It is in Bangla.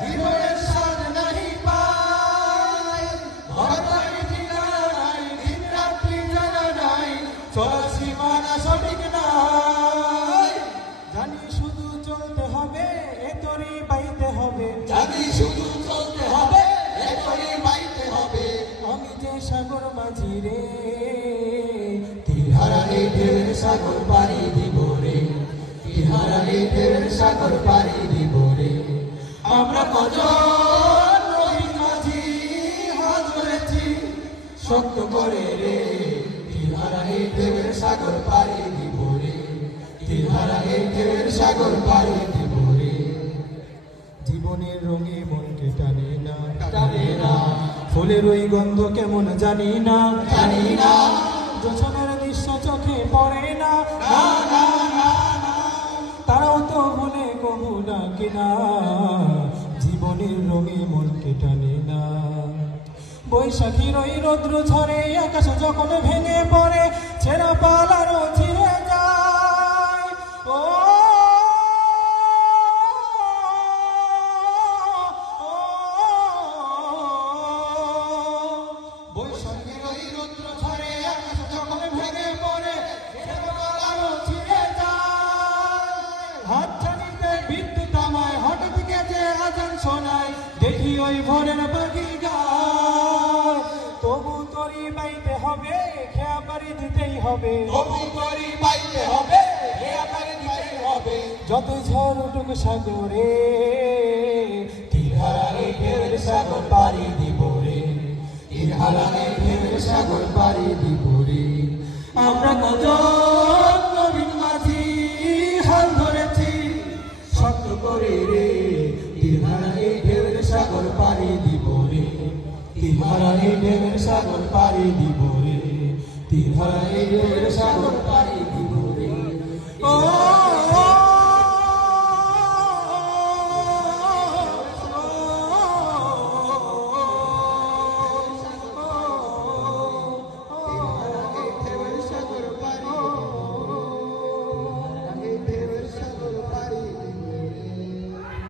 জীবনের স্বাদ নাহি পাই, ঘর বাড়ি ঠিকানা নাই, দিন রাত্রি জানা নাই, চলার সীমানা সঠিক নাই। জানি শুধু চলতে হবে, এ তরি বাইতে হবে, জানি শুধু চলতে হবে, এ তরি বাইতে হবে। আমি যে সাগর মাঝি রে, তিহারা এই ঢেউয়ের সাগর পাড়ি দিব রে, তিহারা এই ঢেউয়ের সাগর পাড়ি দিব রে। আমরা কজন নবীর মাঝি হাত ধরেছি শক্ত করে রে, তিহারা এই ঢেউয়ের সাগর পাড়ি দিব রে, তিহারা এই ঢেউয়ের সাগর পাড়ি দিব রে। জীবনের রঙে মনকে টানে না, টানে না, ফুলের ওই গন্ধ কেমন জানি না, জানি না, জোছনার দৃশ্য চোখে পড়ে না, না না না না, তারাও তো ভুলে কবু ডাকে না, জীবনের রঙে মনকে টানে না। বৈশাখীর ওই রৌদ্র ঝরে আকাশ যখন ভেঙে পড়ে, ছেঁড়া পালারও ছিঁড়ে যায়। ও বৈশাখীর ওই রৌদ্র ঝরে আকাশ যখন ভেঙে পড়ে, ছেঁড়া পালারও ছিঁড়ে যায়। হাতছানিতে বিদ্যুৎ আমায় হঠাৎ গেছে আজান শোনায়, দেখি ওই ভোরের পাখি গায়। তবু তরি বাইতে হবে, খেয়া পাড়ি দিতেই হবে, তবু তরি বাইতে হবে, খেয়া পাড়ি দিতেই হবে। যত ঝড় উঠুক সাগরে, তিহারা এই ঢেউয়ের সাগর পাড়ি দিব রে, তিহারা এই ঢেউয়ের সাগর পাড়ি দিব রে। আমরা কজন নবীর মাঝি হাল ধরেছি শক্ত করে রে, তিহারা এই ঢেউয়ের সাগর পাড়ি দিব রে, তিহারা এই ঢেউয়ের সাগর পাড়ি দিব রে, তিহারা এই ঢেউয়ের সাগর পাড়ি দিব।